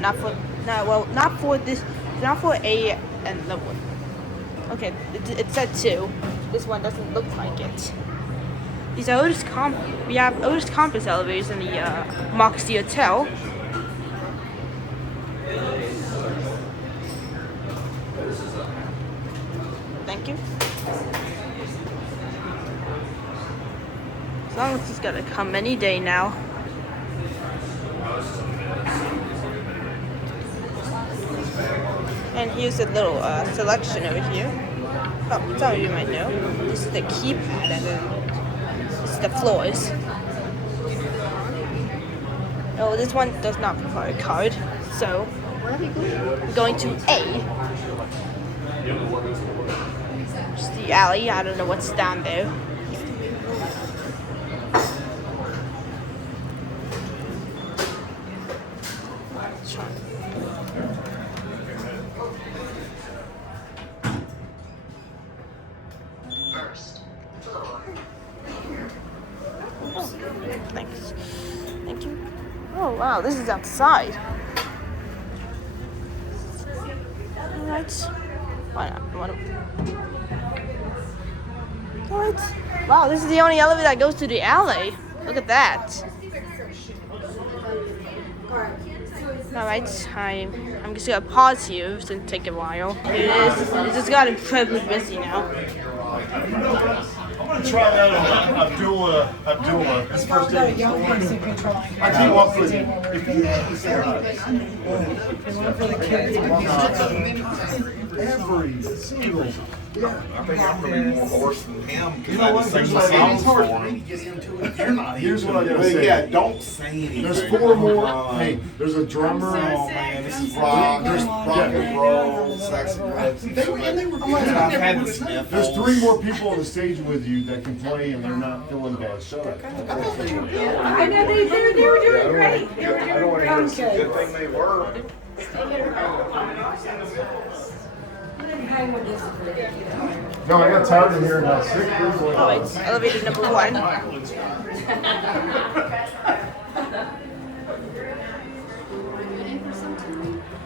not for this, not for A and the one. Okay, it said 2. This one doesn't look like it. These are we have Otis Compass elevators in the Moxy Hotel. Thank you. As long as it's gonna come any day now. And here's a little selection over here. Oh, some of you might know. This is the keypad, and then this is the floors. Oh, this one does not provide a card, so we're going to A. Just the alley. I don't know what's down there. Thanks. Thank you. Oh wow, this is outside. Alright. Why not? Alright. Wow, this is the only elevator that goes to the alley. Look at that. Alright, I'm just gonna pause here to take a while. Here it is. It just got incredibly busy now. I'm gonna try that on Abdullah. His first day. I can't walk with him. Every single. I think I'm gonna be more horse than him. You know what? Here's what I gotta say. Yeah, don't say anything. There's 4 more. Hey, there's a drummer. Oh man, this is rock. There's rock and roll, saxy raps. There's 3 more people on the stage with you that can play, and they're not feeling bad. Shut up. I know they were doing great. They were I don't want to hear doing this. Good thing they were. No, I got tired of hearing about 6 years ago. Oh, it's elevator number 1.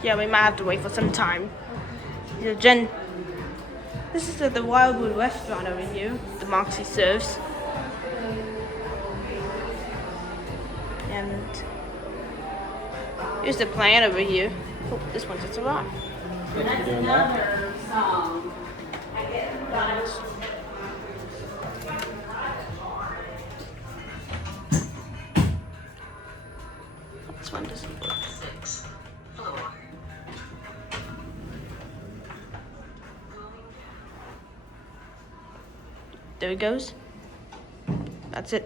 Yeah, we might have to wait for some time. Yeah, Jen, this is the Wildwood restaurant over here. The Moxy serves. And here's the plan over here. Oh, this one just arrived. That's another song. I get This one doesn't work. There it goes. That's it.